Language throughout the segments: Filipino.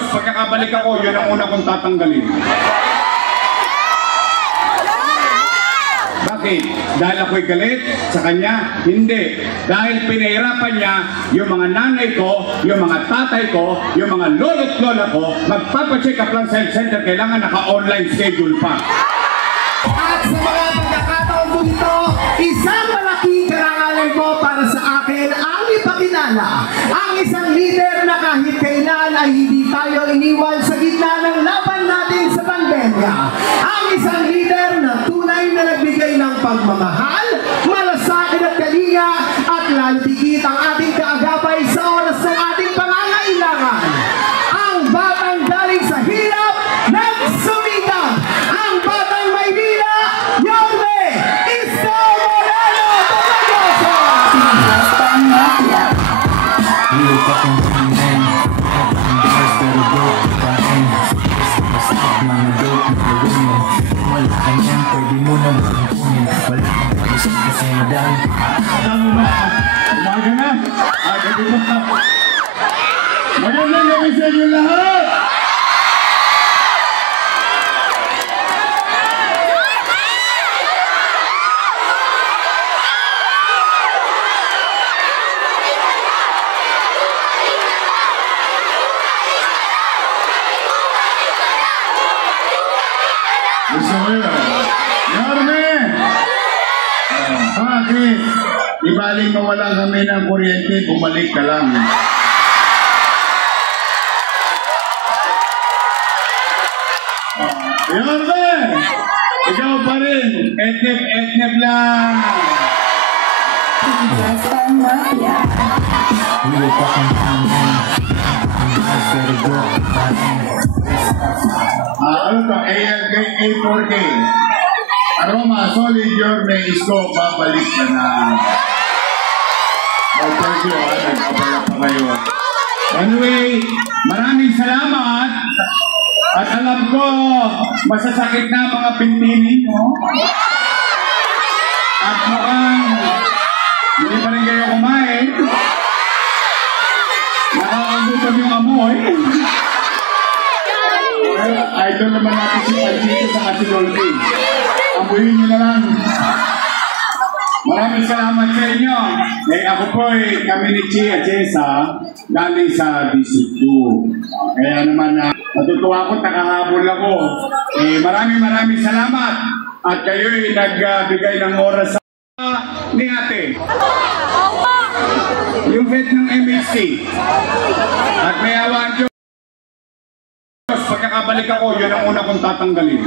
Diyos, pagkakabalik ako, yun ang una kong tatanggalin. Bakit? Dahil ako'y galit sa kanya? Hindi. Dahil pinahirapan niya yung mga nanay ko, yung mga tatay ko, yung mga lolo't lola ko, magpapacheck up lang sa health center, kailangan naka-online schedule pa. At sa mga pagkakataon po ito, isang malaking karangalan po para sa akin ang ipakilala ang isang leader na kahit kailan ay hindi tayo iniwan sa gitna ng laban natin sa pandemya. Ang isang leader na tunay na nagbigay ng pagmamahal, malasakit at kalinga at lantigit ang ating kaagapay sa oras ng ating pangangailangan. Ang batang galing sa hirap, nagsumikap. Ang batang Maynila, Yorme Isko Moreno Tomagoso! Pwede mo na magkukunin. Wala kang pag-isip kasi madami. Umaga na! Gabi mo na! Magandang gabi sa inyo lahat! Gusto mo yun? Yorme! Bakit? Ibaling mawala kami ng kuryente, bumalik ka lang. Yorme! Ikaw pa rin! Etnep lang! Ano to? A4K. Aroma, solid Yorme Isko, babalik ka na. Oh, thank you. Nagpapala pa kayo. Anyway, maraming salamat. At alam ko, masasakit na mga pintinin mo. At mukhang hindi pa rin kayo kumain. Nakakagutom yung amoy. Idol naman natin si Panchito sa si Dolphin. Amuyin nyo na lang. Maraming salamat sa inyo. Ako po kami ni Chia Chesa galing sa DC2. Kaya naman natutuwa ko, nakahabol ako. Maraming salamat. At kayo'y nagbigay ng oras sa ni ate. Yung vet ng MHC. At may awan Diyos. Pagkakabalik ako, yun ang una kong tatanggalin.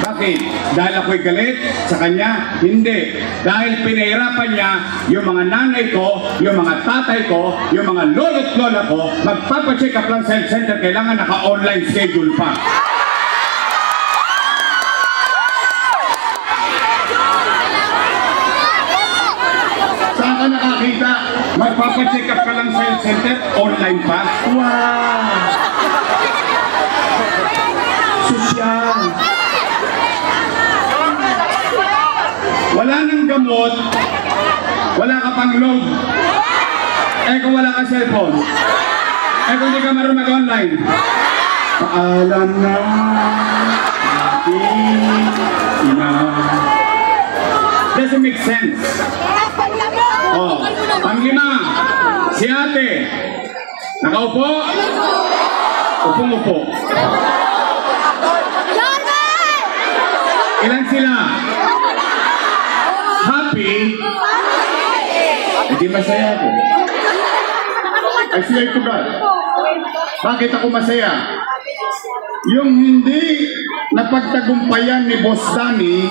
Bakit? Dahil ako'y galit sa kanya? Hindi. Dahil pinahirapan niya yung mga nanay ko, yung mga tatay ko, yung mga lolo't lola ko, magpapacheck up lang sa health center, kailangan naka-online schedule pa. Saan ka nakakita? Magpapacheck up ka lang sa health center, online pa? Wow! Sosyal! Wala nang gamot, wala ka pang load. Kung wala ka cellphone, kung hindi ka marunong mag-online, paalam na ating ina. Doesn't make sense. Oh, panglima, si ate, nakaupo, upong-upo. Ilan sila? Happy? Hindi masaya ako. I swear to God. Bakit ako masaya? Yung hindi napagtagumpayan ni Boss Danny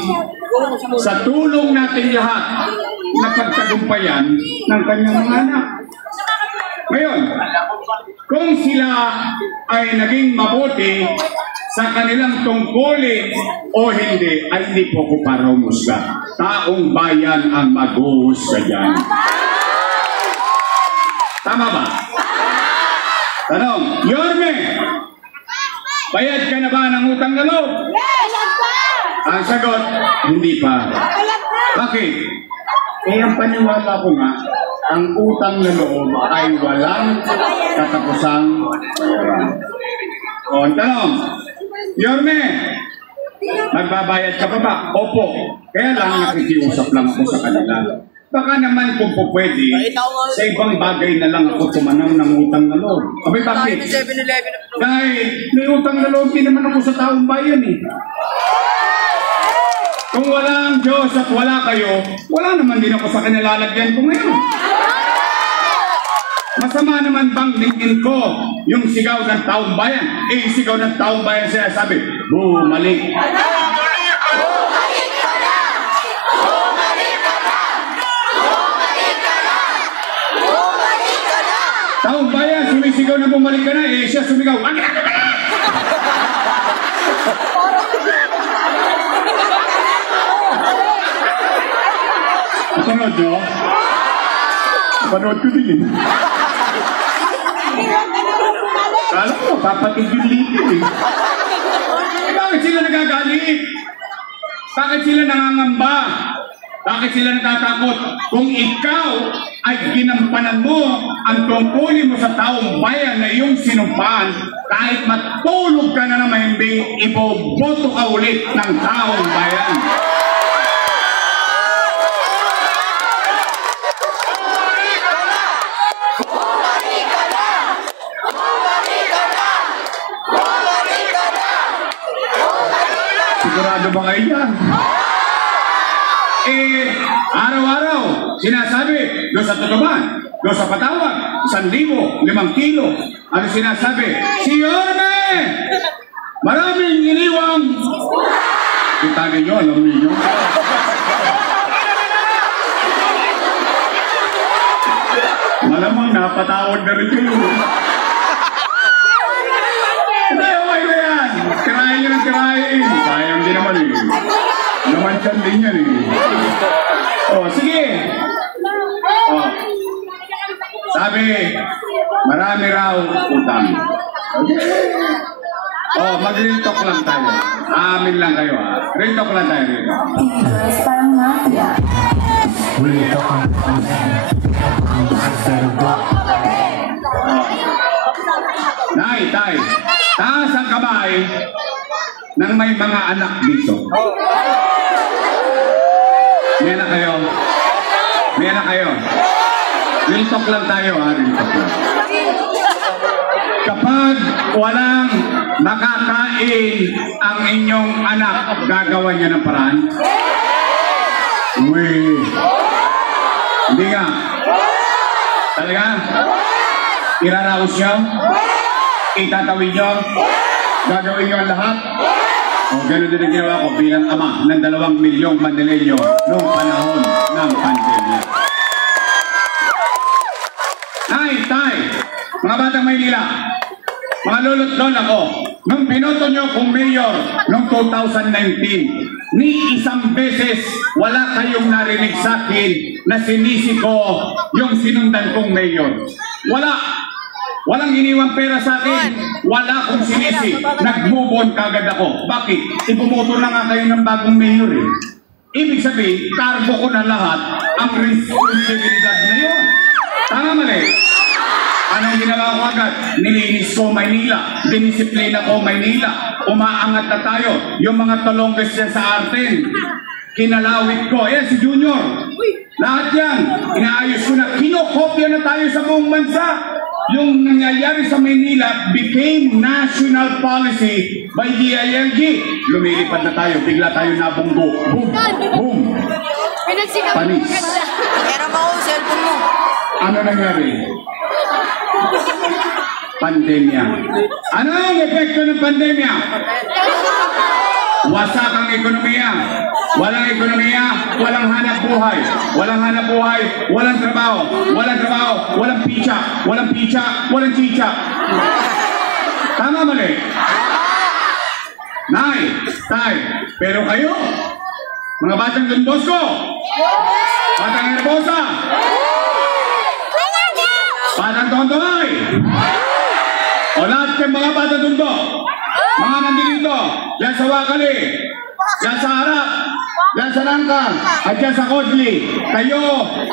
sa tulong natin lahat, napagtagumpayan ng kanyang mga anak. Ngayon, kung sila ay naging mabuti sa kanilang tungkulin o hindi, ay hindi po ko para humusga. Taong bayan ang mag-uhusga dyan. Tama ba? Tanong, Yorme, bayad ka na ba ng utang na loob? Ang sagot, hindi pa. Bakit? Ang paniwala ko nga, ang utang na loob ay walang katapusang bayaran. O, ang tanong, Yorme, magbabayad ka pa ba? Opo. Kaya lang nakikiusap lang ako sa kanila. Baka naman kung po pwede, sa ibang bagay na lang ako tumanaw ng utang na loob. Abay, bakit? Dahil may utang na loob din naman ako sa taong bayan eh. Kung wala ang Diyos at wala kayo, wala naman din ako sa kanilalagyan ko ngayon. Masama naman bang ningin ko yung sigaw ng taong bayan? Eh, sigaw ng taong bayan siya sabi, bumalik. Bumalik ka na! Bumalik ka na! Bumalik ka na! Bumalik ka na! Taong bayan, sumisigaw na bumalik ka na, eh siya sumigaw, bumalik ka na! Panood nyo? Panood ko din eh. Kala ko, papatigil dito eh. Bakit sila nagagalit? Bakit sila nangangamba? Bakit sila natatakot? Kung ikaw ay ginampanan mo ang tungkulin mo sa taong bayan na iyong sinumpaan, kahit matulog ka na ng mahimbing, iboboto ka ulit ng taong bayan. Sigurado ba kayo yan? Eh, araw-araw, sinasabi, doon sa tutuban, doon sa patawag, 1,000, 5 kilo. Ano sinasabi? Si Yorme! Maraming iniwang! Itagin nyo, alam ninyo. Malamang napatawag na rin kayo. Kirahin nyo ng kirahin. Sayang din naman eh. Naman dyan din yan eh. O, sige. O. Sabi, marami raw utang. Okay. O, mag-real talk lang tayo. Amin lang kayo ha. Real talk lang tayo. Parang mafia. Real talk ang Tay, taas ang kamay ng may mga anak dito. May anak kayo? May anak kayo? Real talk lang tayo ha, real talk lang. Kapag walang nakakain ang inyong anak, gagawa niya ng paraan? Uy! Hindi nga. Talaga? Iraraos niyo? Itatawid nyo? Gagawin nyo ang lahat? O gano'n din ang ginawa ko bilang ama ng 2 milyong Manileño noong panahon ng pandemya. Tay, mga batang Maynila, mga lolo't lola ko, nung pinoto nyo kung mayor noong 2019, ni isang beses wala kayong narinig sa akin na sinisi ko yung sinundan kong mayor. Walang iniwang pera sa akin. Wala akong sinisi. Nag-move on kagad ako. Bakit? Ipumoto na nga kayo ng bagong mayor eh. Ibig sabihin, karbo ko na lahat ang responsibilidad na yun. Tama mali. Anong ginawa ko agad? Nilinis ko Maynila. Dinisiplina ko Maynila. Umaangat na tayo. Yung mga tolongges dyan sa atin. Kinalawit ko. Ayan si Junior. Lahat yan. Inaayos ko na. Kinokopya na tayo sa buong bansa. Yung nangyayari sa Maynila became national policy by DILG. Lumilipad na tayo, bigla tayo nabunggo. Boom! Boom! Panis. Pero mo ako, cellphone mo. Ano nangyari? Pandemya. Ano ang epekto ng pandemya? Wasak ang ekonomiya. Walang ekonomiya, walang hanap buhay. Walang hanap buhay, walang trabaho. Walang trabaho, walang picha. Walang picha, walang chicha. Tama mali? Nay, tay, pero kayo, mga batang Don Bosco, batang Herbosa, batang Tontoy, o lahat ng mga batang Tondo, mga nandito, yan sa Wakali, Yan sa harap. Yan sa langkang. At yan sa kodli. Kayo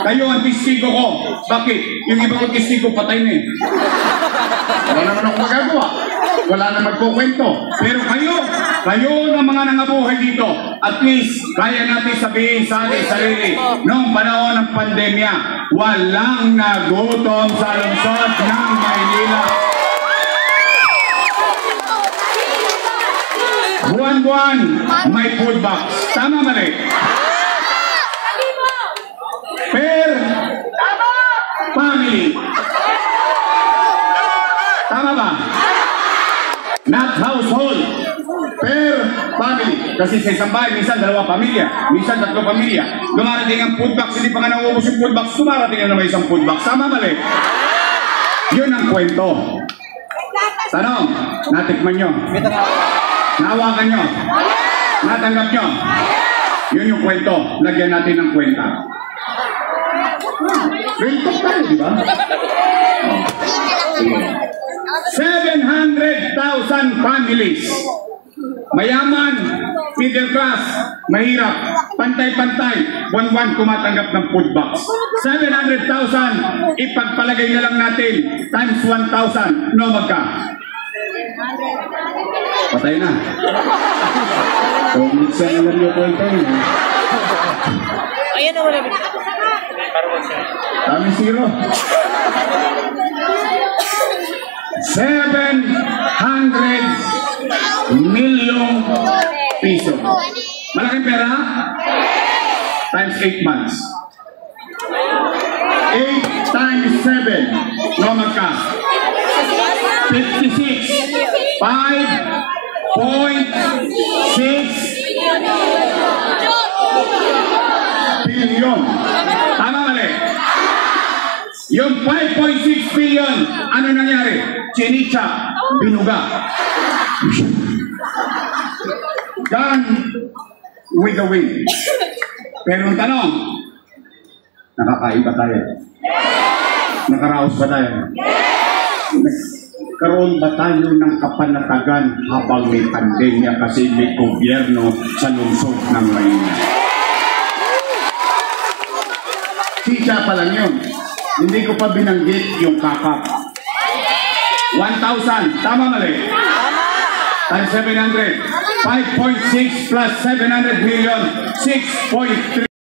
ang testigo ko. Bakit? Yung iba kong testigo patay na eh. Wala naman akong magagawa. Wala na magkukwento. Pero kayo na mga nangabuhay dito, at least kaya natin sabihin sa ating sarili, noong panahon ng pandemya, walang nagutom sa lungsod ng Maynila. Buwan-buwan, may food box. Tama mali? Per family. Tama ba? Not household. Per family. Kasi sa isang bahay, minsan 2 pamilya, minsan 3 pamilya. Dumarating ang food box, hindi pa nga nauubos yung food box, dumarating na naman isang food box. Tama mali? Yun ang kwento. Tanong, natikman nyo? Nahawakan nyo? Natanggap nyo? Yun yung kwento. Lagyan natin ng kwenta. Real talk tayo, di ba? 700,000 families. Mayaman, middle class, mahirap, pantay-pantay, buwan-buwan kumatanggap ng food box. 700,000, ipagpalagay na lang natin, times 1,000, no magka? Patay na. So, minsan na lang yung kwento yun. Ayan na wala. Kami 0. 700 million piso. Malaking pera? Times 8 months. 8 times 7. No magka? 56. 5.6 billion. Tama mali? Yung 5.6 billion, ano nangyari? Chinicha, binuga. Gone with the wind. Pero ang tanong, nakakain ba tayo? Nakaraos ba tayo? Karoon ba tayo ng kapanatagan habang may pandemya kasi may gobyerno sa lungsod ng Maynila? Chicha pa lang yun. Hindi ko pa binanggit yung kakap. 1,000. Tama mali? Times 700. 5.6 plus 700 million. 6.3.